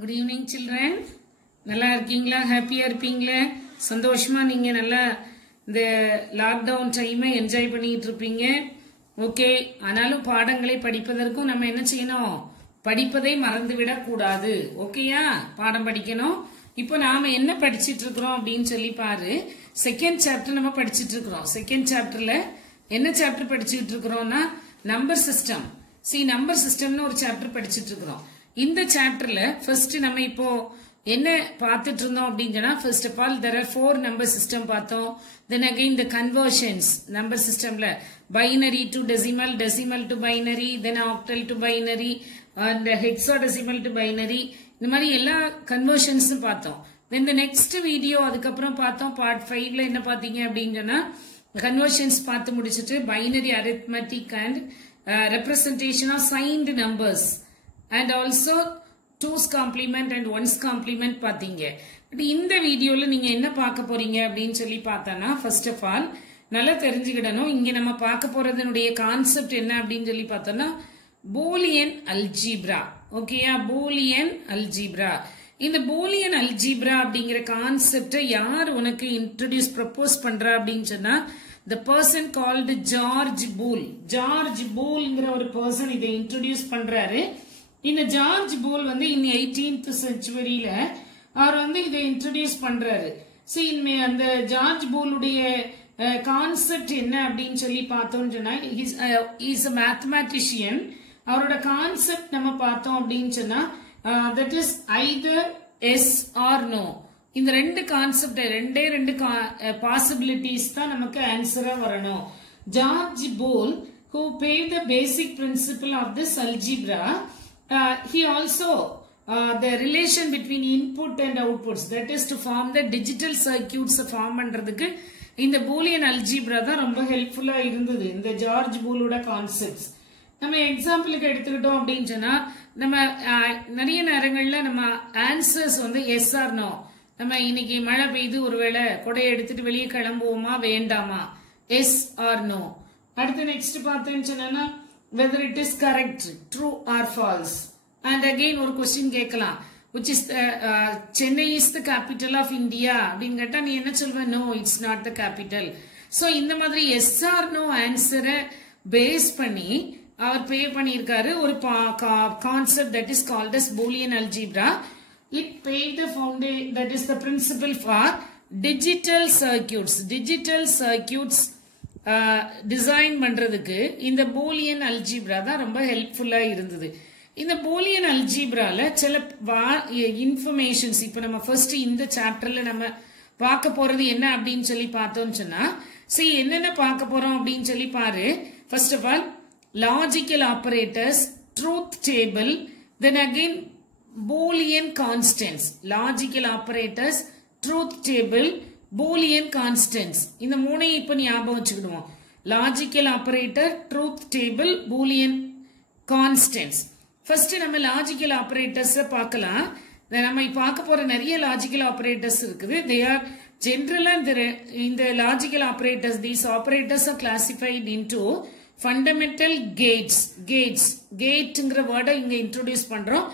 Good evening children. நல்லா இருக்கீங்களா? ஹாப்பியா இருப்பீங்களா? சந்தோஷமா நீங்க நல்லா இந்த லாக்டவுன் டைமை என்ஜாய் பண்ணிட்டு இருப்பீங்க. ஓகே, ஆனாலும் பாடங்களை படிப்பதற்கும் நம்ம என்ன செய்யணும்? படிப்பதை மறந்துவிடக் கூடாது. ஓகேயா? பாடம் படிக்கணும். இப்போ நாம என்ன படிச்சிட்டு இருக்கிறோம் அப்படின்னு சொல்லி பாரு. செகண்ட் சாப்டர் நம்ம படிச்சிட்டு இருக்கிறோம். செகண்ட் சாப்டர்ல என்ன சாப்டர் படிச்சுட்டு இருக்கிறோம்னா நம்பர் சிஸ்டம். நம்பர் சிஸ்டம்னு ஒரு சாப்டர் படிச்சிட்டு இருக்கிறோம். இந்த சாப்டர்ல ஃபர்ஸ்ட் நம்ம இப்போ என்ன பார்த்துட்டு இருந்தோம் அப்படின்னு சொன்னா, first of all there are 4 number system பார்த்தோம். Then again the conversions number systemல binary to decimal, decimal to binary, then octal to binary and hexadecimal to binary, இந்த மாதிரி எல்லா கன்வர்ஷன்ஸ் பார்த்தோம். Then the next video அதுக்கப்புறம் பார்த்தோம் part 5ல என்ன பார்த்தீங்க அப்படின்னு சொன்னா கன்வர்ஷன்ஸ் பார்த்து முடிச்சிட்டு binary arithmetic and representation of signed numbers and also 2's complement and 1's complement பாத்தீங்க. இந்த வீடியோல நீங்க என்ன பார்க்க போறீங்க அப்படின்னு சொல்லி பார்த்தனா, ஃபர்ஸ்ட் ஆஃப் ஆல் நல்லா தெரிஞ்சுக்கிடணும். இங்க நம்ம பார்க்க போறதனுடைய கான்செப்ட் என்ன அப்படின்னு சொல்லி பார்த்தோம்னா பூலியன் அல்ஜீப்ரா. ஓகேயா? Boolean algebra. இந்த பூலியன் அல்ஜீப்ரா அப்படிங்கிற கான்செப்டை யார் உனக்கு இன்ட்ரோடியூஸ் ப்ரப்போஸ் பண்றா அப்படின்னு சொன்னா the person called George Boole. George பூல்ங்கிற ஒரு பர்சன் இதை இன்ட்ரோடியூஸ் பண்றாரு. இந்த ஜார்ஜ் பூல் வந்து in 18th centuryல அவர் வந்து இதை இன்ட்ரோடியூஸ் பண்றாரு. அந்த ஜார்ஜ் பூலுடைய கான்செப்ட் என்ன அப்படின்னு சொல்லி பார்த்தோம்னு சொன்னா, இஸ் a mathematician. அவரோட கான்செப்ட் நம்ம பார்த்தோம் அப்படின்னு சொன்னா that is either yes or no. இந்த ரெண்டு கான்செப்ட் ரெண்டு பாசிபிலிட்டிஸ் தான் நமக்கு ஆன்சரா வரணும். George pool who paved the basic principle of this algebra. He also the relation between input and outputs, that is to form the digital circuits form பண்றதுக்கு இந்த Boolean algebra தான் ரொம்ப ஹெல்ப்ஃபுல்லா இருந்தது. இந்த ஜார்ஜ் பூலோட கான்செப்ட்ஸ் நம்ம எக்ஸாம்பிளுக்கு எடுத்துக்கிட்டோம் அப்படின்னு சொன்னா, நம்ம நிறைய நேரங்கள்ல நம்ம ஆன்சர்ஸ் வந்து எஸ் ஆர் நோ. நம்ம இன்னைக்கு மழை பெய்து ஒருவேளை கொடையை எடுத்துட்டு வெளியே கிளம்புவோமா வேண்டாமா, எஸ் ஆர் நோ. அடுத்து நெக்ஸ்ட் பார்த்தேன்னு சொன்னா whether it is correct, true or false. And again ஒரு question கேட்கலாம், which is Chennai is the capital of India அப்படின்னு கேட்டா நீ என்ன சொல்வ? No, it's not the capital. So இந்த மாதிரி yes or no ஆன்சரை பேஸ் பண்ணி அவர் பே பண்ணியிருக்காரு ஒரு concept that is called as Boolean algebra. It paved the foundation, that is the principle for digital circuits. Digital circuits design பண்றதுக்கு இந்த Boolean algebra தான் ரொம்ப ஹெல்ப்ஃபுல்லா இருந்தது. இந்த பூலியன் அல்ஜீப்ரால சில இன்ஃபர்மேஷன்ஸ் இப்ப நம்ம ஃபர்ஸ்ட் இந்த சாப்டர்ல நம்ம பார்க்க போறது என்ன அப்படின்னு சொல்லி பார்த்தோம்னு சொன்னா, என்னென்ன பார்க்க போறோம் அப்படின்னு சொல்லி பாரு. First of all logical operators, truth table, then again Boolean constants. Logical operators, truth table, Boolean constants. இந்த மூணையும் இப்ப ஞாபகம் வச்சுக்கிடுவோம். Logical operator, truth table, Boolean constants. First நம்ம லாஜிக்கல் ஆபரேட்டர்ஸ் பார்க்கலாம். நம்ம பார்க்க போற நிறைய லாஜிக்கல் ஆபரேட்டர்ஸ் இருக்குது. தே ஆர் ஜெனரலா இந்த logical operators, these operators are classified into fundamental gates. கேட்ங்கிற வேர்டை இங்க இன்ட்ரோடியூஸ் பண்றோம்.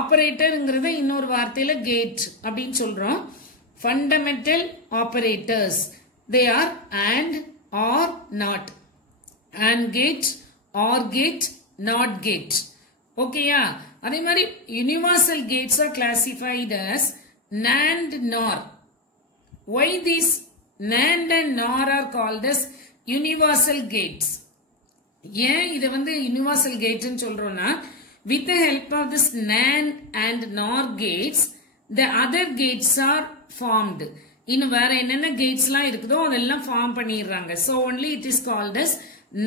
ஆபரேட்டர்ங்கிறத இன்னொரு வார்த்தையில கேட் அப்படின்னு சொல்றோம். Fundamental operators, they are and, or, not. And gate, or gate, not gate. Okay, அதே மாதிரி universal gates are classified as NAND, NOR. Why these NAND and NOR are called as universal gates? ஏன் இதை வந்து universal gate ன்னு சொல்றோம்னா, with the help of this NAND and NOR gates, the other gates are formed. இன்னும் வேற என்னென்ன கேட்ஸ்லாம் இருக்குதோ அதெல்லாம் ஃபார்ம் பண்ணிடுறாங்க. So only it is called as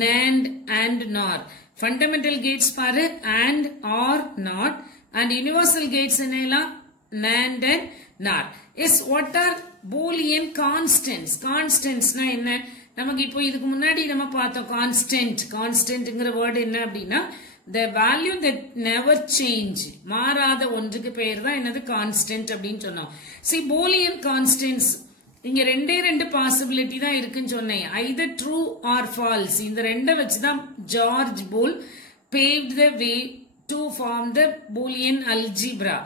NAND and NOR. Fundamental gates பாரு and, or, not. And universal gates என்னெல்லாம் NAND and NOR. Yes, what are Boolean constants? Constantsனா என்ன? நமக்கு இப்போ இதுக்கு முன்னாடி நம்ம பார்த்தோம் கான்ஸ்டன்ட்ங்கிற வேர்டு என்ன அப்படின்னா the value that never change, மாறாத ஒன்றுக்கு பெயர் தான் என்னது கான்ஸ்டன்ட் அப்படின்னு சொன்னோம். Boolean constants இங்க ரெண்டு பாசிபிலிட்டி தான் இருக்குன்னு சொன்னேன். either true or false. இந்த ரெண்டை வச்சுதான் George pool paved the way to form the Boolean algebra.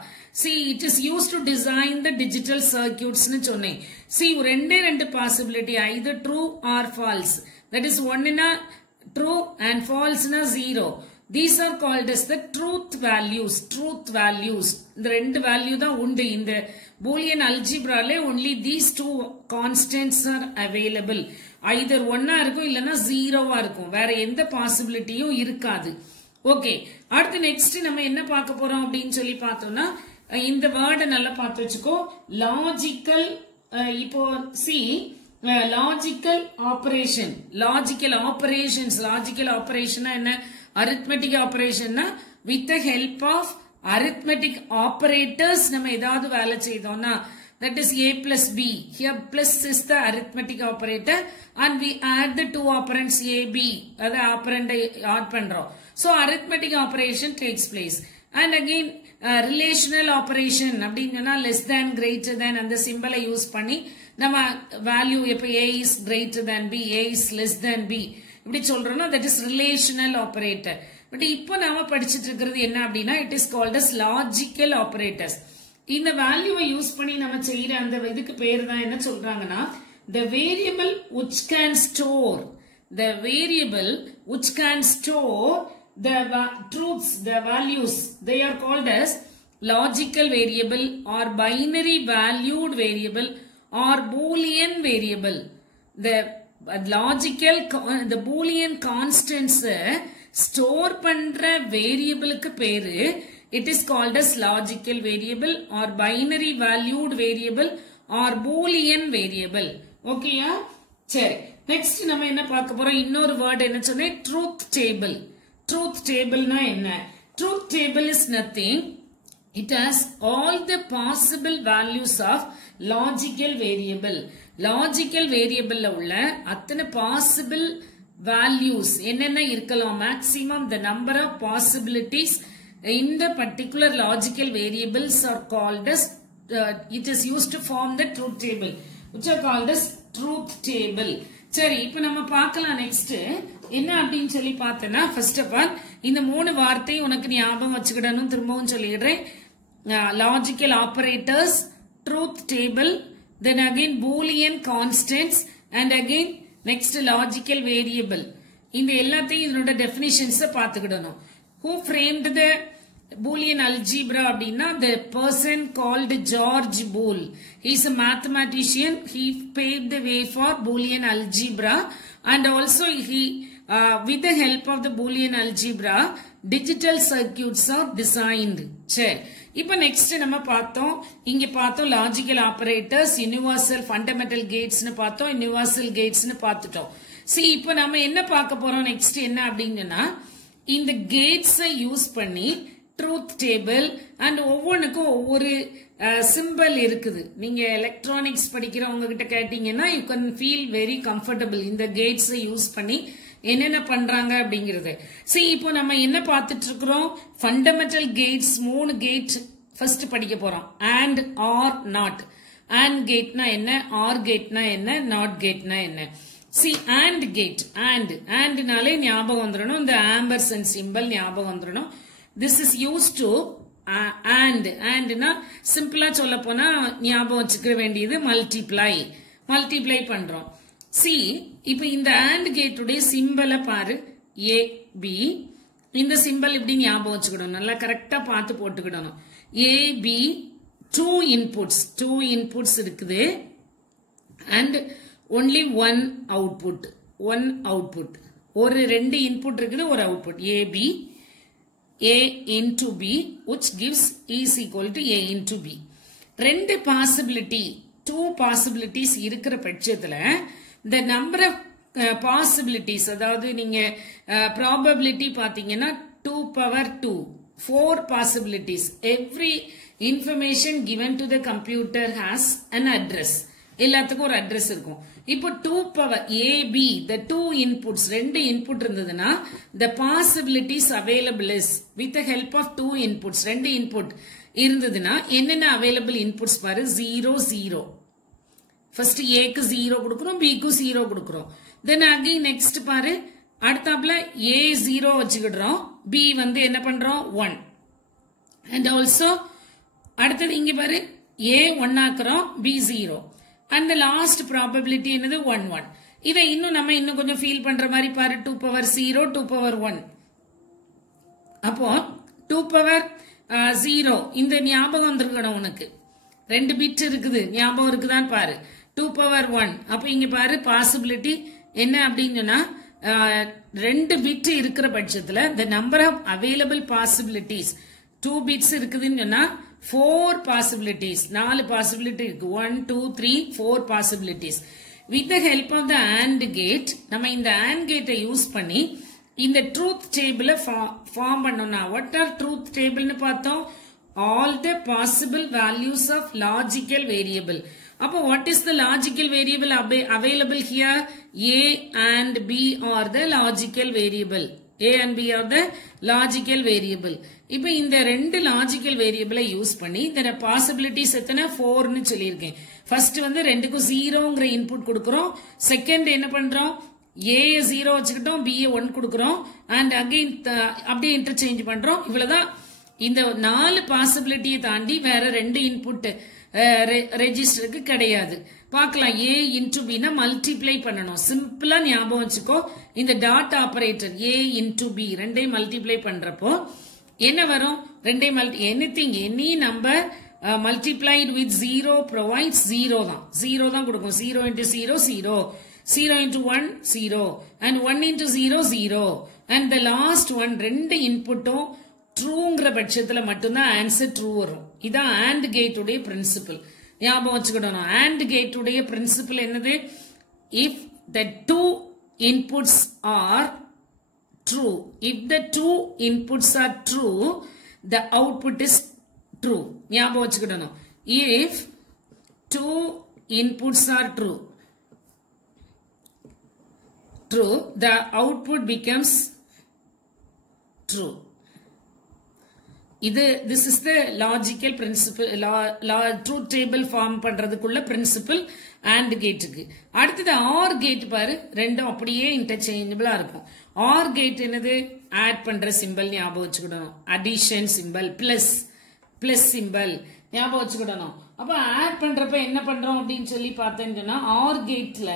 See, it is used to design the digital circuits னு சொன்னேன். See, ரெண்டு possibility, either true or false. That is one in a true and false in a zero. These are called as the truth values. Truth values. இந்த ரெண்டு value தான் உண்டு. இந்த Boolean algebra only these two constants are available. Either 1 இருக்கும் இல்லனா 0 இருக்கும். வேற எந்த பாசிபிலிட்டியும் இருக்காது. ஓகே, அடுத்து நெக்ஸ்ட் நம்ம என்ன பார்க்க போறோம் அப்படின்னு சொல்லி பார்த்தோம்னா இந்த வேர்டை நல்லா பார்த்து வச்சுக்கோ. லாஜிக்கல், இப்போ C logical operation, logical operations. Logical operation என்ன? அரித்மெட்டிக் ஆபரேஷன்னா with the help of arithmetic operators நம்ம ஏதாவது வேலை செய்தோம்னா that is a plus b. Here plus is the arithmetic operator and we add the two operands a b. அது operand add பண்றோம். So arithmetic operation takes place. And again relational operation அப்படின்னா less than, greater than அந்த சிம்பலை use பண்ணி நம்ம value எப்ப a is greater than b, a is less than b இப்படி சொல்றோம்னா that is relational operator. But இப்போ நாம படிச்சிட்டு இருக்கிறது என்ன அப்படின்னா it is called as logical operators. இந்த வேல்யூவை யூஸ் பண்ணி நம்ம செய்யற அந்த இதுக்கு பேர் தான் என்ன சொல்றாங்கன்னா the variable which can store, the variable which can store the truths, the values, they are called as logical variable or binary valued variable or boolean variable. The logical, the boolean constants store பண்ற வேரியபிளுக்கு பேரு it is called as logical variable or binary valued variable or boolean variable. ஓகேயா? சரி, next நம்ம என்ன பார்க்க போறோம்? இன்னொரு word என்ன சொன்னேன்? Truth table. ட்ரூத் டேபிள்னா என்ன? Truth table is nothing. It has all the possible values of logical variable. Logical variable உள்ள அத்தனை possible values என்னென்ன இருக்கலாம்? Maximum the number of possibilities in the particular logical variables are called as it is used to form the truth table, which are called as truth table. சரி, இப்போ நம்ம பார்க்கலாம் next என்ன அப்படின்னு சொல்லி பார்த்தேன்னா ஃபர்ஸ்ட் ஆஃப் ஆல் இந்த மூணு வார்த்தை உனக்கு ஞாபகம் வச்சுக்கிடணும். திரும்பவும் சொல்லிடுறேன். Logical operators, truth table, then again boolean constants and again next logical variable. இந்த எல்லாத்தையும் இதனோட definitions பார்த்துக்கிடணும். Who framed the Boolean algebra அப்படின்னா the person called George Boole. He is a mathematician. He paved the way for Boolean algebra and also he with the help of the Boolean algebra digital circuits are designed. சரி, இப்போ next நம்ம பார்த்தோம். இங்க பார்த்தோம் logical operators, universal fundamental கேட்ஸ்னு பார்த்தோம், universal கேட்ஸ்னு பார்த்துட்டோம். சரி, இப்போ நம்ம என்ன பார்க்க போறோம் நெக்ஸ்ட் என்ன அப்படின்னா இந்த கேட்ஸை யூஸ் பண்ணி ட்ரூத் டேபிள் அண்ட் ஒவ்வொன்றுக்கும் ஒவ்வொரு சிம்பிள் இருக்குது. நீங்க எலக்ட்ரானிக்ஸ் படிக்கிறவங்க கிட்ட கேட்டீங்கன்னா you can feel very comfortable இந்த கேட்ஸை யூஸ் பண்ணி என்னென்ன பண்றாங்க அப்படிங்கிறது. சரி, இப்போ நம்ம என்ன பார்த்துட்டு இருக்கிறோம்? ஃபண்டமெண்டல் கேட்ஸ், 3 கேட் ஃபர்ஸ்ட் படிக்க போறோம். And, or, not. அண்ட் கேட்னா என்ன, ஆர் கேட்னா என்ன, நாட் கேட்னா என்ன. சி அண்ட் கேட், அண்ட்னாலே ஞாபகம் வந்துடணும், இந்த ஆம்பர்சன் சிம்பிள் ஞாபகம் வந்துடணும். திஸ் இஸ் யூஸ் டு அண்ட்னா சிம்பிளா சொல்ல போனா ஞாபகம் வச்சுக்க வேண்டியது மல்டிப்ளை பண்றோம். சி இப்ப இந்த அண்ட் கேட்டுடைய சிம்பிளை பாரு, ஏ பி. இந்த சிம்பிள் இப்படி ஞாபகம் வச்சுக்கிடணும், நல்லா கரெக்டா பார்த்து போட்டுக்கிடணும். ஏ பி, 2 இன்புட்ஸ் இருக்குது அண்ட் ஒன்லி ஒன் அவுட்புட். ஒரு 2 இன்புட் இருக்குது, ஒரு output. A B, A into B which gives is equal to A into B. 2 possibilities இருக்கிற பட்சத்துல the number of possibilities, அதாவது நீங்க probability பாத்தீங்கன்னா 2 power 2, 4 possibilities. Every information given to the computer has an address. எல்லாத்துக்கும் ஒரு address இருக்கும். இப்போ 2 power AB, the 2 inputs, 2 input இருந்ததுன்னா the possibilities available is with the help of 2 inputs. 2 input இருந்ததுன்னா என்னென்ன available inputs பாரு, 0 0. first Aக்கு 0 கொடுக்கிறோம், Bக்கு 0 கொடுக்கிறோம். then again next பாரு, அடுத்தாப்புல A 0 வச்சுக்கிடுறோம், B வந்து என்ன பண்றோம் 1. and also அடுத்தது இங்க பாரு A 1 ஆக்குறோம் B 0 and the last probability என்னது 1 1. இதை இன்னும் நம்ம இன்னும் கொஞ்சம் ஃபீல் பண்ற மாதிரி பாரு 2 power 0 2 power 1. அப்போ 2 power 0 இந்த ஞாபகம் வந்திருக்கணும் உனக்கு. 2 பிட் இருக்குது ஞாபகம் இருக்குதான் பாரு. 2 power 1 அப்ப இங்க பாரு பாசிபிலிட்டி என்ன அப்படின்னு சொன்னா 2 பிட் இருக்கிற பட்சத்துல the number of available possibilities 2 bits இருக்குதுன்னு சொன்னா 4 possibilities 4 possibility இருக்கு 1 2 3 4 possibilities. With the help of the AND gate நம்ம இந்த AND gate யூஸ் பண்ணி இந்த ட்ரூத் டேபிள ஃபார்ம் பண்ணோம்னா what are truth table னு பார்த்தோம் all the possible values of logical variable. அப்போ what is the logical variable available here? A and B are the logical variable. A and B are the logical variable. இப்போ இந்த ரெண்டு logical variable use பண்ணி இந்த possibilities எத்தனை 4 னு சொல்லியிருக்கேன். First வந்து ரெண்டுக்கும் 0ங்கற இன்புட் கொடுக்கிறோம். செகண்ட் என்ன பண்றோம் A 0 வச்சுக்கிட்டோம் B 1 கொடுக்கிறோம் and again அப்படியே இன்டர்சேஞ்ச் பண்றோம். இவ்வளவுதான். இந்த 4 பாசிபிலிட்டியை தாண்டி வேற ரெண்டு இன்புட் ரெஜிஸ்டருக்கு கிடையாது. பார்க்கலாம் A into B னா மல்டிப்ளை பண்ணணும். சிம்பிளா ஞாபகம் வச்சுக்கோ. இந்த dot operator A into B ரெண்டையும் மல்டிப்ளை பண்றப்போ என்ன வரும்? ரெண்டையும் anything any number multiplied with 0 provides 0 தான். 0 தான் கொடுக்கும். 0 into 0 0 0 into 1 0 and 1 into 0 0 and the last one ரெண்டு இன்புட்டும் ட்ரூங்கிற பட்சத்துல மட்டும்தான் ஆன்சர் ட்ரூ வரும். இதான் AND கேட் உடைய பிரின்சிபல். ஞாபகம் வச்சுக்கிடணும். AND கேட் உடைய பிரின்சிபல் என்னது? if the two inputs are true, if the two inputs are true, the output is true. ஞாபகம் வச்சுக்கிடணும். if two inputs are true, the output becomes true. This is the logical principle, truth table form பண்றதுக்குள்ள principle AND கேட்டுக்கு. அடுத்தது OR gate பாரு, ரெண்டும் அப்படியே இன்டர்சேஞ்சபிளா இருக்கும். OR gate என்னது? Add பண்ற symbol ஞாபகம் வச்சுக்கிடணும். அடிஷன் சிம்பல் பிளஸ் சிம்பல் ஞாபகம் வச்சுக்கிடணும். அப்ப ஆட் பண்றப்ப என்ன பண்றோம் அப்படின்னு சொல்லி பார்த்தேன்னு சொன்னா OR கேட்ல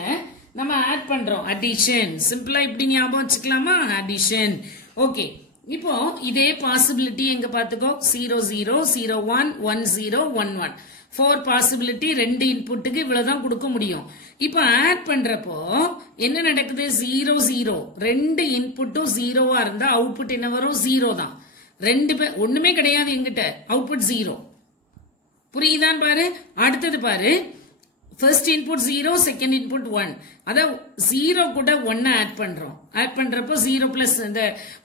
நம்ம ஆட் பண்றோம் அடிஷன். சிம்பிளா இப்படி ஞாபகம் வச்சுக்கலாமா? அடிஷன். ஓகே, இப்போ இதே பாசிபிலிட்டி எங்க பாத்துக்கோ. 0 0 0 1 1 0 1 1 4 பாசிபிலிட்டி ரெண்டு இன்புட்டுக்கு இவ்வளவுதான் கொடுக்க முடியும். இப்போ ஆட் பண்றப்போ என்ன நடக்குது? 0 0 ரெண்டு இன்புட்டும் 0வா இருந்தா அவுட்புட் என்ன வரும்? 0 தான். ஒண்ணுமே கிடையாது எங்கிட்ட, அவுட்புட் 0. புரியுதான் பாரு. அடுத்தது பாரு, ஃபர்ஸ்ட் இன்புட் 0 செகண்ட் இன்புட் 1. அத 0 கூட 1 ஆட் பண்றோம். ஆட் பண்றப்போ 0 பிளஸ் இந்த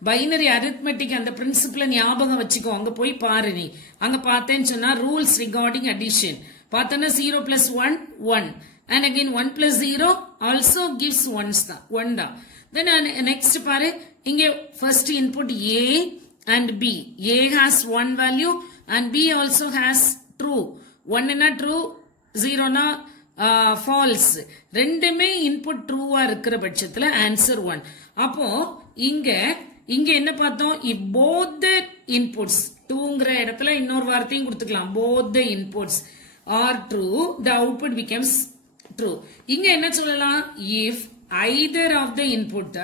பைனரி அரித்மெட்டிக் அந்த பிரின்சிபல் ஞாபகம் வச்சுக்கோ. அங்க போய் பாரு. நீ அங்க பார்த்தேன்னு சொன்னா ரூல்ஸ் ரிகார்டிங் அடிஷன் பார்த்தோன்னா 0 plus 1 1 and again 1 plus 0 also gives 1 தான். Then next பாரு, இங்க first input A and B. A has 1 value and B also has true. 1 na true, 0 na false. ரெண்டுமே இன்புட் ட்ரூவா இருக்கிற பட்சத்துல ஆன்சர் 1. அப்போ இங்க என்ன பார்த்தோம்? if both the inputs 2ங்கற இடத்துல இன்னொரு வார்த்தையும் கொடுத்துக்கலாம். both the inputs are true, the output becomes true. இங்க என்ன சொல்லலாம்? if either of the input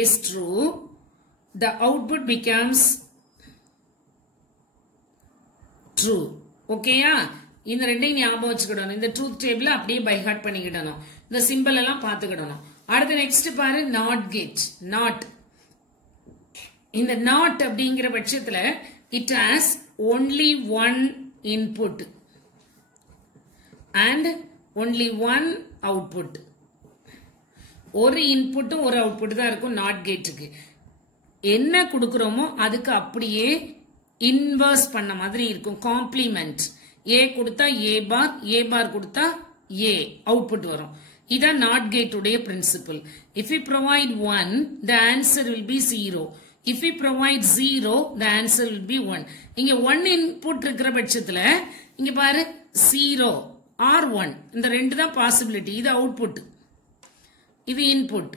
is true, the output becomes true. ஓகேயா? இந்த ரெண்டையும் ஞாபகம் வச்சுக்கிடணும். இந்த ட்ரூத் டேபிள் அப்படியே பை ஹார்ட் பண்ணிக்கிடணும். இந்த சிம்பிள் எல்லாம் பார்த்துக்கிடணும். அடுத்து நெக்ஸ்ட் பாரு, நாட் கேட். நாட், இந்த நாட் அப்படிங்கிற பட்சத்துல it has only one input and only one output. ஒரு இன்புட்டும் ஒரு அவுட்புட் தான் இருக்கும் நாட் கேட்டுக்கு. என்ன கொடுக்கிறோமோ அதுக்கு அப்படியே இன்வர்ஸ் பண்ண மாதிரி இருக்கும். காம்ப்ளிமெண்ட். ஏ கொடுத்தா ஏ பார் கொடுத்தா ஏ அவுட்புட் வரும். இதான் நாட் கேட் உடைய principle. If you provide 1, the answer will be 0. If we provide 0, the answer will be 1. இங்க 1 input இருக்கிற பட்சத்துல இங்க பாரு 0 or 1 இந்த ரெண்டு தான் பாசிபிலிட்டி. இது அவுட்புட், இது இன்புட்.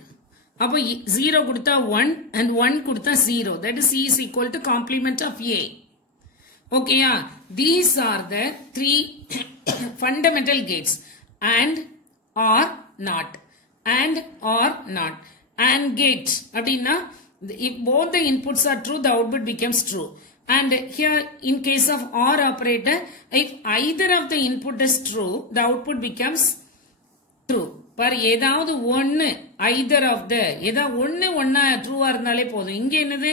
அப்போ 0 கொடுத்தா 1 and 1 கொடுத்தா 0. That is C is equal to complement of A. Okay, these are the three fundamental gates. And or not. And or not. And gate. Abdina, if both the inputs are true, the output becomes true. And here, in case of OR operator, if either of the input is true, the output becomes true. पर ஏதாவது ஒன்னு either of the ஏதாவது ஒன்னா ட்ரூவா இருந்தாலே போதும். இங்க என்னது?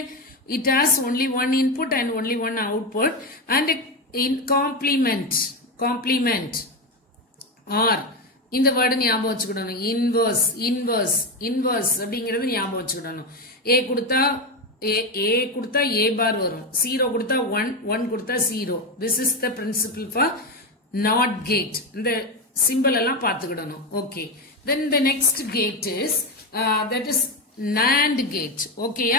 It has only one input and only one output. And in complement or இந்த வேர்டு ஞாபகம் வச்சுக்கிடணும். இன்வர்ஸ் அப்படிங்கிறது ஞாபகம் வச்சுக்கிடணும். A கொடுத்தா A bar வரும். 0 கொடுத்தா 1 கொடுத்தா 0. This is the principle for NOT gate. இந்த symbol எல்லாம் பார்த்துக்கிடணும். Okay. Then the next gate is that is NAND gate. Okay,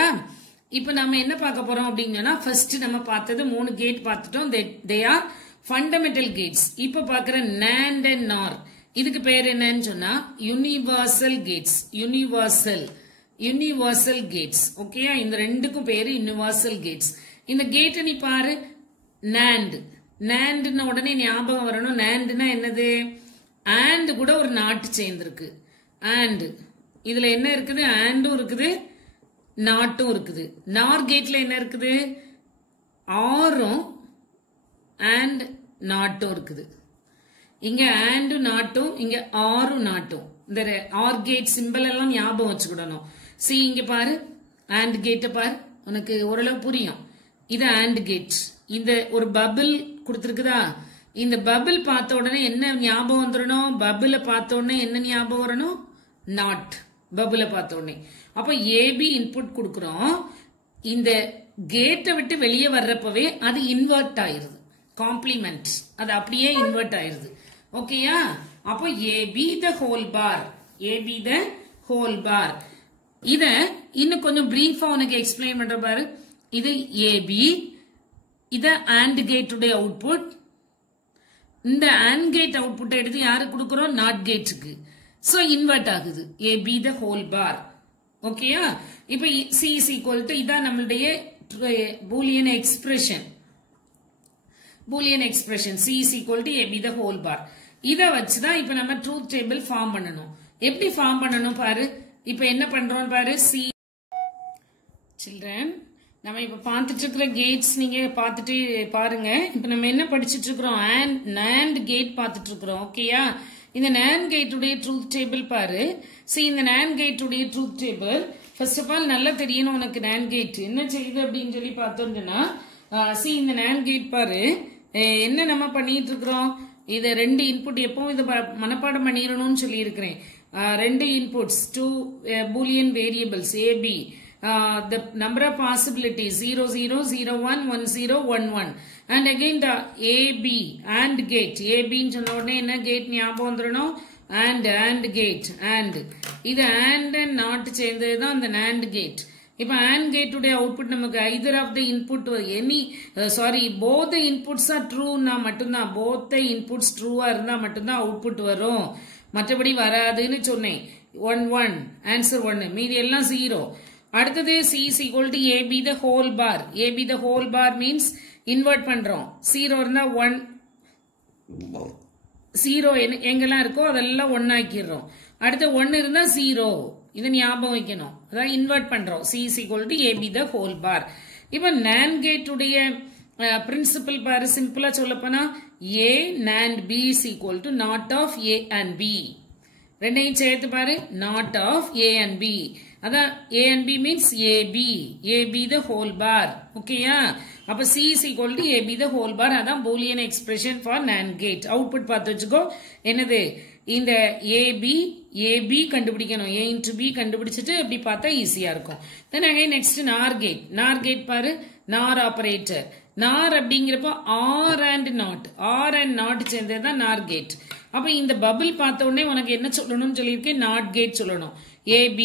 இப்போ நம்ம என்ன பார்க்க போறோம் அப்படிங்கன்னா first நம்ம பார்த்தது 3 கேட் பார்த்துட்டோம். They are fundamental gates. இப்போ பார்க்குற NAND and NOR. இதுக்கு பேர் என்னன்னு சொன்னா universal gates. Universal gates. Okay, இந்த ரெண்டுக்கும் பேரு universal gates. இந்த கேட் நீ பாரு NAND. NANDன உடனே ஞாபகம் வரணும். NANDனா என்னது? and கூட ஒரு நாட் சேர்ந்திருக்கு. and இதுல என்ன இருக்குது? andம் இருக்குது, நாட்டும் இருக்குது. NOR கேட்ல என்ன இருக்குது? ஆரும் and நாட்டும் இருக்குது. இங்க and நாட்டும், இங்க ஆரும் நாட்டும். இந்த OR கேட் சிம்பிள் எல்லாம் ஞாபகம் வச்சுக்கிடணும். see இங்க பாரு, and கேட்ட பாரு, உனக்கு ஓரளவு புரியும். இது and கேட். இந்த ஒரு பபிள் கொடுத்திருக்குதா? இந்த பபிள் பார்த்த உடனே என்ன ஞாபகம் வந்துடணும்? பபிள பார்த்த உடனே என்ன ஞாபகம் வரணும்? நாட். பபிள பார்த்த உடனே. அப்ப ஏபி இன்புட் கொடுக்கிறோம். இந்த கேட்டை விட்டு வெளியே வர்றப்பவே அது இன்வெர்ட் ஆயிருது. காம்ப்ளிமெண்ட். அது அப்படியே இன்வெர்ட் ஆயிருது. ஓகேயா? அப்போ A B the whole bar. A B the whole bar. இத இன்னும் கொஞ்சம் பிரீஃபா உனக்கு எக்ஸ்பிளைன் பண்ற பாரு. இது ஏபி. இத AND கேட் உடைய அவுட்புட். இந்த AND கேட் அவுட்புட் எடுத்து யாருக்கு கொடுக்கிறோம்? நாட் கேட்டுக்கு. சோ இன்வெர்ட் ஆகுது. ஏபி த ஹோல் பார். ஓகேயா? இப்ப C is equal to இதான் நம்மளுடைய Boolean expression. C is equal to AB the whole bar. இத வச்சுதான் இப்ப நம்ம ட்ரூத் டேபிள் ஃபார்ம் பண்ணணும். எப்படி ஃபார்ம் பண்ணணும் பாரு. இப்ப என்ன பண்றோம் பாரு. சில்ட்ரன், நம்ம இப்ப பார்த்துட்டு இருக்கிற கேட்ஸ் நீங்க பார்த்துட்டு பாருங்க. இப்ப நம்ம என்ன படிச்சுட்டு இருக்கிறோம்? NAND கேட் பார்த்துட்டு இருக்கிறோம். ஓகேயா? இந்த NAND கேட் உடைய ட்ரூத் டேபிள் பாரு. இந்த NAND கேட் உடைய truth table first of all நல்லா தெரியணும் உனக்கு. NAND கேட் என்ன செய்யுது அப்படின்னு சொல்லி பார்த்தோம்னா, இந்த NAND கேட் பாரு. என்ன நம்ம பண்ணிட்டு இருக்கிறோம்? இத ரெண்டு இன்புட் எப்பவும் இதை மனப்பாடம் பண்ணிடணும்னு சொல்லி இருக்கிறேன். ரெண்டு inputs, 2 Boolean variables AB. The number of possibilities 0 0 0 1 1 0 1 1 and again the AB and gate. AB ன்னு சொன்ன உடனே என்ன கேட் ஞாபகம் வந்துடணும்? and gate. and இது and not சேர்ந்ததுதான் அந்த NAND gate. இப்ப AND gate உடைய அவுட்புட் நமக்கு either of the input both the inputs are true னா மட்டும்தான், both the inputs true இருந்தா மட்டும்தான் அவுட்புட் வரும். மற்றபடி வராதுன்னு சொன்னேன். 1 1 ஆன்சர் 1, மீதி எல்லாம் 0. அடுத்தது C is equal to AB the whole bar. AB the whole bar means invert பண்றோம். 0 இருந்தா 1, 0 எங்கெல்லாம் இருக்கோ அதெல்லாம் 1 ஆக்கிடுறோம். அடுத்து 1 இருந்தா 0. இதை ஞாபகம் வைக்கணும். அதான் இன்வெர்ட் பண்றோம். C is equal to AB the whole bar. இப்ப NAND கேட் உடைய பிரின்சிபல் பாரு. சிம்பிளா சொல்லப்போனா A NAND B is equal to not of A and B. ரெண்டையும் சேர்த்து பாரு. not of A and B. அதான் A and B means AB the whole bar. ஓகேயா? அப்ப C is equal to AB the whole bar. அதான் Boolean expression for NAND gate. Output பார்த்து வச்சுக்கோ. என்னது? இந்த AB கண்டுபிடிக்கணும். A into B கண்டுபிடிச்சிட்டு அப்படி பார்த்தா ஈஸியா இருக்கும். Then again next NOR gate. NOR gate பாரு. NOR operator. NOR அப்படிங்கிறப்போ R and not சேர்ந்ததுதான் NOR gate. அப்ப இந்த பபிள் பார்த்த உடனே உனக்கு என்ன சொல்லணும்னு சொல்லியிருக்கேன்? நாட் கேட் சொல்லணும். AB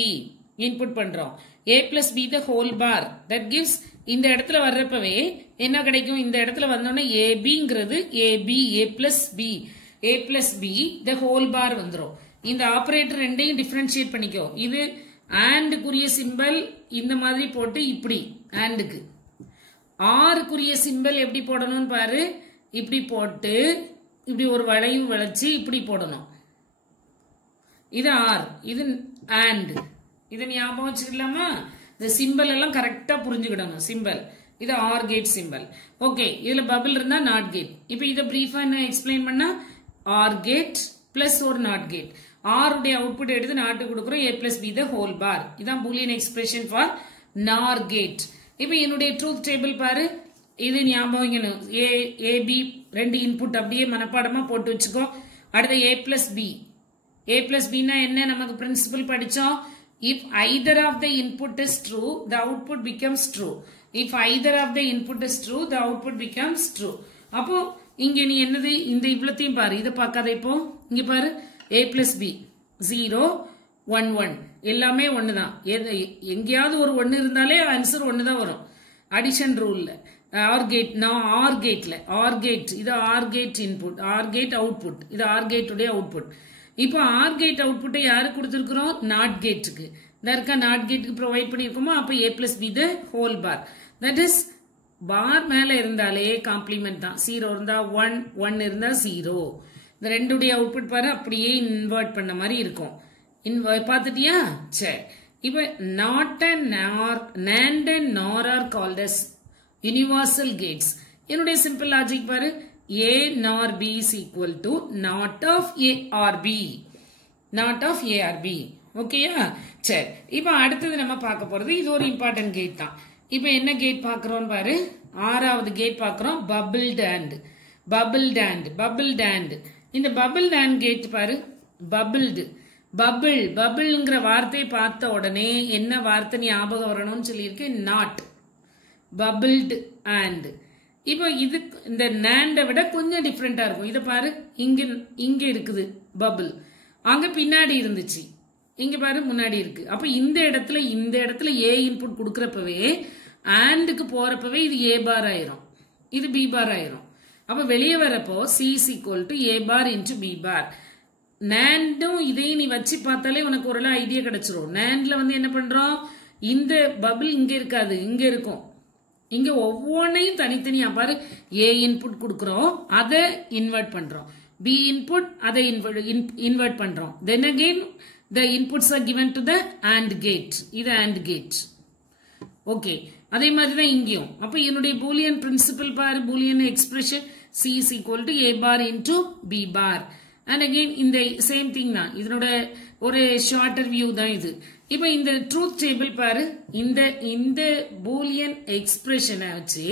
இன்புட் பண்றோம். A plus B the whole bar. That gives இந்த இடத்துல வர்றப்பவே என்ன கிடைக்கும்? இந்த இடத்துல வந்தோடனே ABங்கிறது AB A plus B the whole bar வந்துரும். இந்த ஆபரேட்டர் ரெண்டையும் டிஃபரன்ஷியேட் பண்ணிக்கோ. இது ஆண்டுக்குரிய சிம்பல் இந்த மாதிரி போட்டு இப்படி ஆண்டுக்கு. ஆறுக்குரிய சிம்பல் எப்படி போடணும்னு பாரு. இப்படி போட்டு இப்படி ஒரு வளைவு வளைச்சு இப்படி போடணும். இது ஆர், இது ஆண்ட். இதை ஞாபகம் வச்சுக்கலாமா? இந்த சிம்பல் எல்லாம் கரெக்டா புரிஞ்சுக்கிடணும். சிம்பல் இது ஆர் கேட் சிம்பல். ஓகே, இதுல பபிள் இருந்தா நாட் கேட். இப்போ இதை பிரீஃபா என்ன எக்ஸ்பிளைன் பண்ணா, ஆர் கேட் பிளஸ் ஒரு நாட் கேட். ஆர் உடைய அவுட்புட் எடுத்து நாட்டு கொடுக்குறோம். a plus b the whole bar. இதான் Boolean expression for NOR gate. இப்போ என்னுடைய ட்ரூத் டேபிள் பாரு. இது ஞாபகம் a b ரெண்டு இன்புட் அப்படியே மனப்பாடமா போட்டு வச்சுக்கோ. அடுத்து a plus b. a plus b னா என்ன, நமக்கு பிரின்சிபல் படிச்சோம். If either of the input is true, the output becomes true. If either of the input is true, the output becomes true. அப்போ இங்க நீ என்னது, இந்த இவ்வளத்தையும் பாரு. இதை பார்க்காத. இப்போ இங்க பாரு, a plus b 0 1 1 எல்லாமே ஒண்ணுதான். எங்கேயாவது ஒரு ஒன்னு இருந்தாலே ஆன்சர் ஒன்னு தான் வரும். அடிஷன் ரூல்ல ஆர் கேட், நான் ஆர் கேட்ல, ஆர் கேட் இது or gate input, or gate output, இது ஆர் கேட் உடைய அவுட்புட். இப்போ ஆர் கேட் அவுட்புட்டை யாருக்கு கொடுத்துருக்கிறோம், நாட் கேட்டுக்கு. இதற்கா நாட் கேட்டுக்கு ப்ரொவைட் பண்ணிருக்கோமோ. அப்போ a plus b the whole bar. That is பார் மேல இருந்தாலே காம்ப்ளிமெண்ட் தான். 0 இருந்தா 1 1 இருந்தா 0. இந்த ரெண்டுடைய அவுட்புட் பாரு, அப்படியே இன்வெர்ட் பண்ண மாதிரி இருக்கும். பார்த்துட்டியா? சரி. இப்போ not and NOR, NAND and NOR are called as universal gates. என்னுடைய சிம்பிள் லாஜிக் பாரு, a nor b is equal to not of a or b, not of a or b. ஓகேயா? சரி. இப்போ அடுத்தது நம்ம பார்க்க போறது, இது ஒரு இம்பார்ட்டன்ட் கேட் தான். இப்போ என்ன கேட் பார்க்கிறோம் பாரு, ஆறாவது கேட் பார்க்கிறோம். Bubbled AND, bubbled AND, bubbled AND. இந்த பபிள் டேண்ட் கேட் பாரு, பபிள்டு, பபிள், பபிள்ங்கிற வார்த்தையை பார்த்த உடனே என்ன வார்த்தை ஞாபகம் வரணும்னு சொல்லியிருக்கேன், நாட், பபிள்டு அண்ட். இப்போ இது இந்த நாண்டை விட கொஞ்சம் டிஃப்ரெண்டா இருக்கும். இதை பாரு, இங்க இருக்குது பபிள், அங்க பின்னாடி இருந்துச்சு, இங்க பாரு முன்னாடி இருக்கு. அப்ப இந்த இடத்துல ஏ இன்புட் கொடுக்கறப்பவே, ஆண்டுக்கு போறப்பவே இது ஏ பார் ஆயிரும், இது பி பார் ஆயிரும். அப்ப வெளியே வரப்போ C is equal to A bar into B bar. நாண்டும் இதையும் நீ வச்சு பார்த்தாலே உனக்கு ஒரு ஐடியா கிடைச்சிரும். நாண்ட்ல என்ன பண்றோம், இந்த பபிள் இங்க இருக்காது, இங்க இருக்கும். இங்க ஒவ்வொன்றையும் தனித்தனியா பாரு, ஏ இன்புட் கொடுக்கிறோம், அதை இன்வெர்ட் பண்றோம். பி இன்புட், அதை இன்வெர்ட் பண்றோம். Then again the inputs are given to the AND gate. இது AND gate. ஓகே, அதே மாதிரி தான் இங்கேயும். அப்ப என்னுடைய பூலியன் பிரின்சிபல் பாரு, Boolean expression C is equal to A bar into B bar. And again இந்த சேம் திங் தான், இதனோட ஒரு ஷார்ட்டர் வியூ தான் இது. இப்போ இந்த ட்ரூத் டேபிள் பாரு, இந்த பூலியன் எக்ஸ்பிரஷனை வச்சு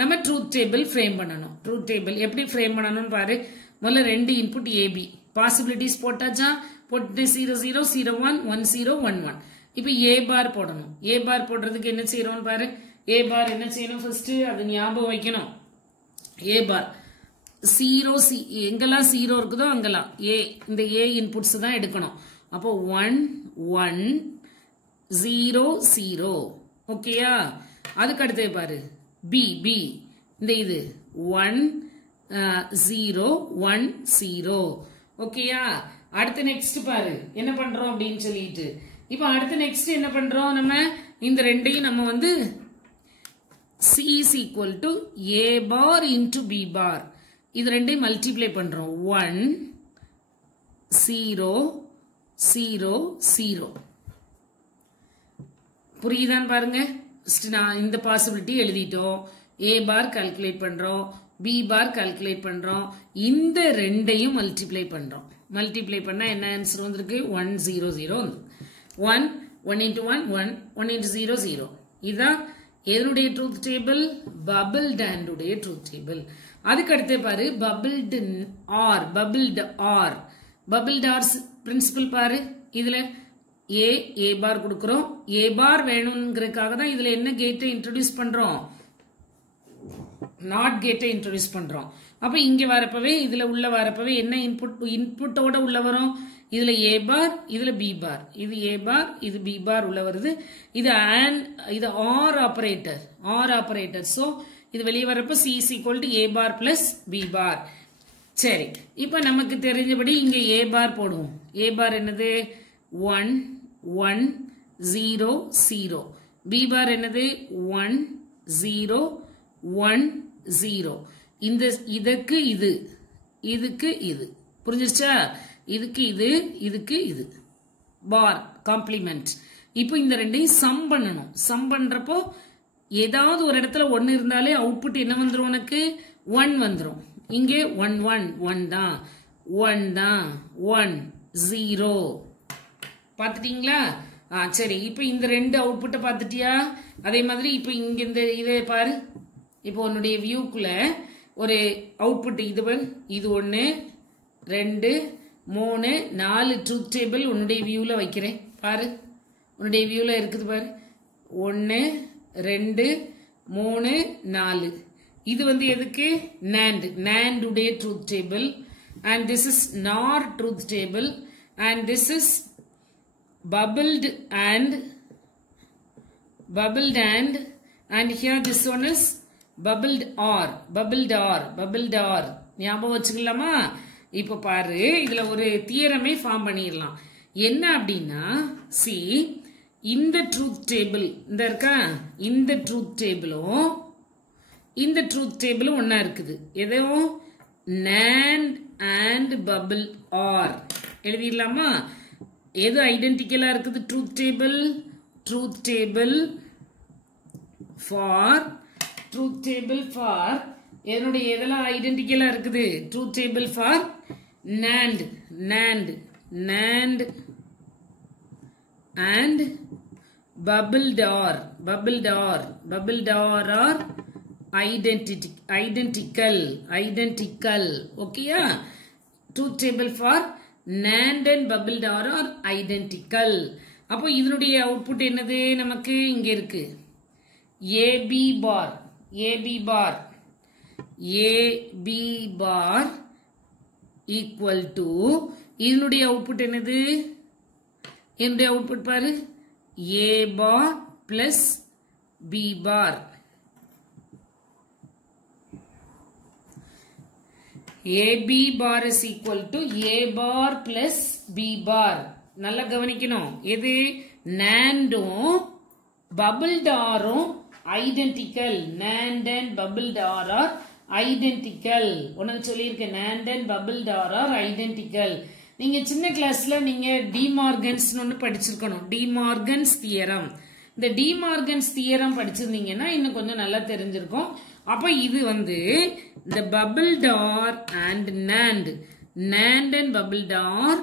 நம்ம ட்ரூத் டேபிள் ஃப்ரேம் பண்ணணும். ட்ரூத் டேபிள் எப்படி ஃப்ரேம் பண்ணணும்னு பாரு. முதல்ல ரெண்டு இன்புட் ஏபி பாசிபிலிட்டிஸ் போட்டாச்சா, போட்டு 0 0 0 1 1 0 1 1. இப்போ ஏ பார் போடணும். ஏ பார் போடுறதுக்கு என்ன செய்யறோம் பாரு, ஏ பார் என்ன செய்யணும் ஃபர்ஸ்ட், அது ஞாபகம் வைக்கணும். ஏ பார் 0 எங்கெல்லாம் 0 இருக்குதோ அங்கெல்லாம் ஏ, இந்த ஏ இன்புட்ஸ் தான் எடுக்கணும். அப்போ 1 1 0 0. ஓகேயா? அதுக்கு அடுத்து பாரு பி பி, இந்த இது 1 0 1 0. ஓகேயா? அடுத்து நெக்ஸ்ட் பாரு என்ன பண்றோம் அப்படின்னு சொல்லிட்டு. இப்ப அடுத்து நெக்ஸ்ட் என்ன பண்றோம், நம்ம இந்த ரெண்டையும் நம்ம C is equal to A bar into B bar, இது ரெண்டையும் மல்டிப்ளை பண்றோம். 1 0 0 0. புரியுதான்னு பாருங்க. நான் இந்த பாசிபிலிட்டி எழுதிட்டோம். A bar கால்குலேட் பண்றோம், B bar கால்குலேட் பண்றோம், இந்த ரெண்டையும் மல்டிப்ளை பண்றோம். மல்டிப்ளை பண்ணா என்ன ஆன்சர் வந்திருக்கு, 1 0 0 வந்து 1 1 into 1 1 1 into 0 0. இதான் எதனுடைய ட்ரூத் டேபிள், பபிள் டேண்ட் உடைய ட்ரூத் டேபிள். அதுக்கு அடுத்து பாரு bubbled or, bubbled or, bubbled or principle பாரு. இதுல ஏ பார் கொடுக்கிறோம். ஏ பார் வேணுங்கிறதுக்காக தான் இதுல என்ன கேட்டை இன்ட்ரோடியூஸ் பண்றோம், நாட் கேட்டை இன்ட்ரோடியூஸ் பண்றோம். அப்ப இங்க வரப்பவே, இதுல உள்ள வரப்பவே என்ன இன்புட்டோட உள்ள வரும், இதுல ஏ பார், இதுல பி பார், இது ஏ பார், இது பி பார் உள்ள வருது. இது இது or operator, or operator. So இது வெளியே வரப்ப C is equal to A bar plus B bar. சரி, இப்ப நமக்கு தெரிஞ்சபடி இங்க ஏ பார் போடுவோம். ஏ பார் என்னது 1 1 0 0. B bar என்னது 1 0 1 0. இந்த இதுக்கு இது இதுக்கு இது புரிஞ்சிருச்சா? இதுக்கு இது இதுக்கு இது பார் காம்ப்ளிமெண்ட். இப்போ இந்த ரெண்டையும் சம் பண்ணணும். சம் பண்றப்போ ஏதாவது ஒரு இடத்துல 1 இருந்தாலே அவுட்புட் என்ன வந்துரும்? உனக்கு 1 வந்துரும். இங்கே 1 1 1 தான் 1 தான் 1 0 பாத்துட்டீங்களா? சரி, இப்போ இந்த ரெண்டு அவுட்புட்டை பார்த்துட்டியா? அதே மாதிரி இப்போ இங்க இந்த இதை பாரு. இப்போ உன்னுடைய வியூக்குள்ள ஒரு அவுட்புட் இது பாரு. இது 1 2 3 4 ட்ரூத் டேபிள் உன்னுடைய வியூல வைக்கிறேன் பாரு. உன்னுடைய வியூல இருக்குது பாரு. 1 2 3 4. இது வந்து எதுக்கு? NAND. NAND உடைய truth table. And this is NOR truth table. And this is bubbled and and here this one is bubbled or ஞாபகம் வச்சுக்கலாமா? இப்ப பாரு, இதுல ஒரு தியரமே ஃபார்ம் பண்ணிடலாம். என்ன அப்படின்னா, see, இந்த ட்ரூத் டேபிள் இந்த இருக்கா, இந்த ட்ரூத் டேபிளும் இந்த ட்ரூத் டேபிளும் ஒன்னா இருக்குது. எதுவும் NAND and bubble or எழுதிடலாமா? எது ஐடென்டிக்கலா இருக்குது? ட்ரூத் டேபிள் ஃபார் என்னுடைய எதெல்லாம் ஐடென்டிக்கலா இருக்குது? Truth table for NAND and bubbled or are identical. ஓகேயா? Truth table for NAND and bubbled or are identical. அப்போ இதனுடைய அவுட்புட் என்னது? நமக்கு இங்க இருக்கு AB bar equal to இதனுடைய அவுட்புட் என்னது? என்னுடைய அவுட்புட் பாரு, A bar plus B bar. AB bar is equal to A bar plus B bar. நல்லா கவனிக்கணும். எது? NANDும் bubbled orம் identical. NAND and bubbled or are identical. உனக்கு சொல்லியிருக்கேன், NAND and bubbled or are identical. நீங்க சின்ன கிளாஸ்ல நீங்க டிமார்கன்ஸ் ஒன்னு படிச்சிருக்கணும். De Morgan's theorem. இந்த டிமார்கன்ஸ் தியரம் படிச்சிருந்தீங்கன்னா இன்னும் கொஞ்சம் நல்லா தெரிஞ்சிருக்கும். அப்ப இது வந்து இந்த bubbled or and NAND and bubbled or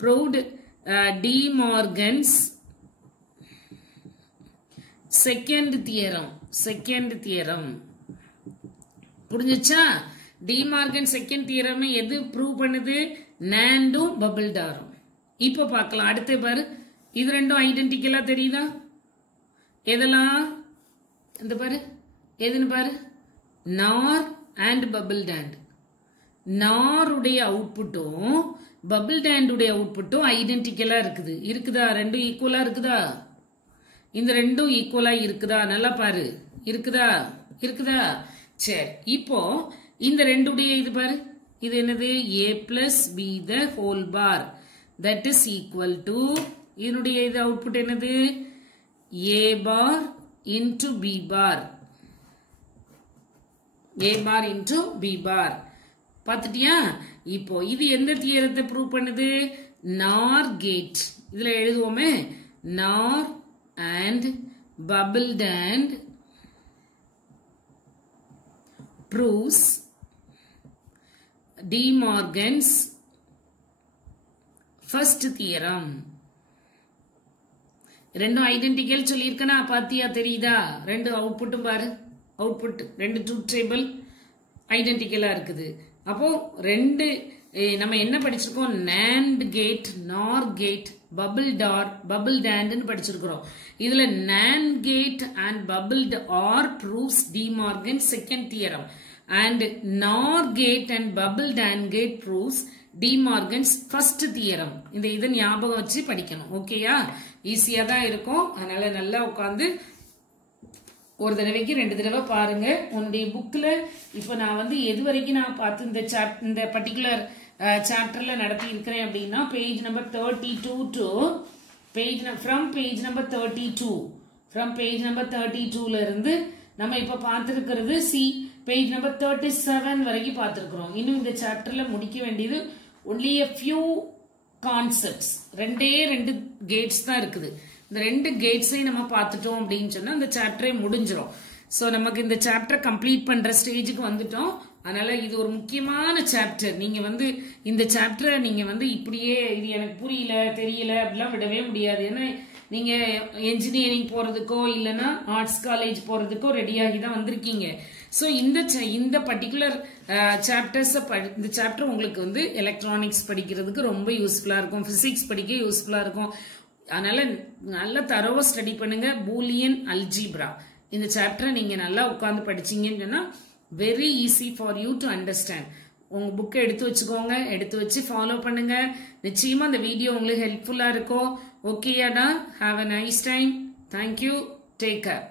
proved De-Morgan's second theorem. புரிஞ்சுச்சா? De-Morgan செகண்ட் தியரம் எது ப்ரூவ் பண்ணுது? NANDும் bubbled orம். இப்ப பார்க்கலாம். அடுத்து பாரு, இது ரெண்டும் ஐடென்டிக்கலா தெரியுதா? எதெல்லாம்? இந்த பாரு, எதுன்னு பாரு, NOR and bubbled and. NOR உடைய அவுட்புட்டும் bubbled and உடைய அவுட்புட்டும் ஐடென்டிக்கலா இருக்குதா? ரெண்டும் ஈக்குவலா இருக்குதா? இந்த ரெண்டும் ஈக்குவலா இருக்குதா? நல்லா பாரு, இருக்குதா? சரி, இப்போ இந்த ரெண்டுடைய இது பாரு, இது என்னது? A plus B the whole bar that is equal to இதனுடைய இது அவுட்புட் என்னது? A bar into B bar. A bar into B bar. பாத்துட்டியா? இப்போ இது எந்த தியரத்தை ப்ரூவ் பண்ணுது? NOR gate. இதுல எழுதுவோமே, NOR and bubbled and proves De-Morgan's first theorem. ரெண்டும் ஐடென்டிக்கல் சொல்லியிருக்கனா? பாத்தியா? தெரியுதா? ரெண்டு அவுட்புட்டும் பாரு. அவுட்புட் ரெண்டு ட்ரூத் டேபிள் ஐடென்டிக்கலா இருக்குது. அப்போ ரெண்டு நம்ம என்ன படிச்சிருக்கோம்? NAND gate, NOR gate, bubbled and படிச்சிருக்கிறோம். இதுல NAND gate and bubbled or proves De-Morgan second theorem and NOR gate and bubbled and gate proves De-Morgan's first theorem. இந்த இதை ஞாபகம் வச்சு படிக்கணும். ஓகேயா? ஈஸியா தான் இருக்கும். அதனால நல்லா உட்கார்ந்து ஒரு தடவைக்கு 2 தடவை பாருங்க. உன்னுடைய புக்ல இப்ப நான் வந்து எது வரைக்கும் நான் பார்த்து இந்த பர்டிகுலர் சாப்டர்ல நடத்தி இருக்கிறேன் அப்படின்னா page number 32 to from page number 32ல இருந்து நம்ம இப்ப பார்த்திருக்கிறது பேஜ் நம்பர் 37 வரைக்கும் பார்த்திருக்கிறோம். இன்னும் இந்த சாப்டர்ல முடிக்க வேண்டியது only a few concepts. ரெண்டு கேட்ஸ் தான் இருக்குது. இந்த 2 கேட்ஸையும் நம்ம பார்த்துட்டோம் அப்படின்னு சொன்னா இந்த சாப்டரே முடிஞ்சிடும். ஸோ நமக்கு இந்த சாப்டர் கம்ப்ளீட் பண்ற ஸ்டேஜுக்கு வந்துட்டோம். அதனால இது ஒரு முக்கியமான சாப்டர். நீங்க இந்த சாப்டரை நீங்க இப்படியே இது எனக்கு புரியல தெரியல அப்படிலாம் விடவே முடியாது. ஏன்னா நீங்க என்ஜினியரிங் போறதுக்கோ இல்லைன்னா ஆர்ட்ஸ் காலேஜ் போறதுக்கோ ரெடியாகி தான் வந்திருக்கீங்க. ஸோ இந்த பர்டிகுலர் இந்த சாப்டர் உங்களுக்கு எலக்ட்ரானிக்ஸ் படிக்கிறதுக்கு ரொம்ப யூஸ்ஃபுல்லா இருக்கும், பிசிக்ஸ் படிக்க யூஸ்ஃபுல்லா இருக்கும். அதனால நல்ல தரோவா ஸ்டடி பண்ணுங்க. பூலியன் அல்ஜீப்ரா இந்த சாப்டரை நீங்க நல்லா உட்கார்ந்து படிச்சீங்கன்னு சொன்னா very easy for you to understand. உங்க புக்கை எடுத்து வச்சுக்கோங்க, எடுத்து வச்சு ஃபாலோ பண்ணுங்க. நிச்சயமா இந்த வீடியோ உங்களுக்கு ஹெல்ப்ஃபுல்லா இருக்கும். ஓகேயாடா, have a nice time. Thank you, take care.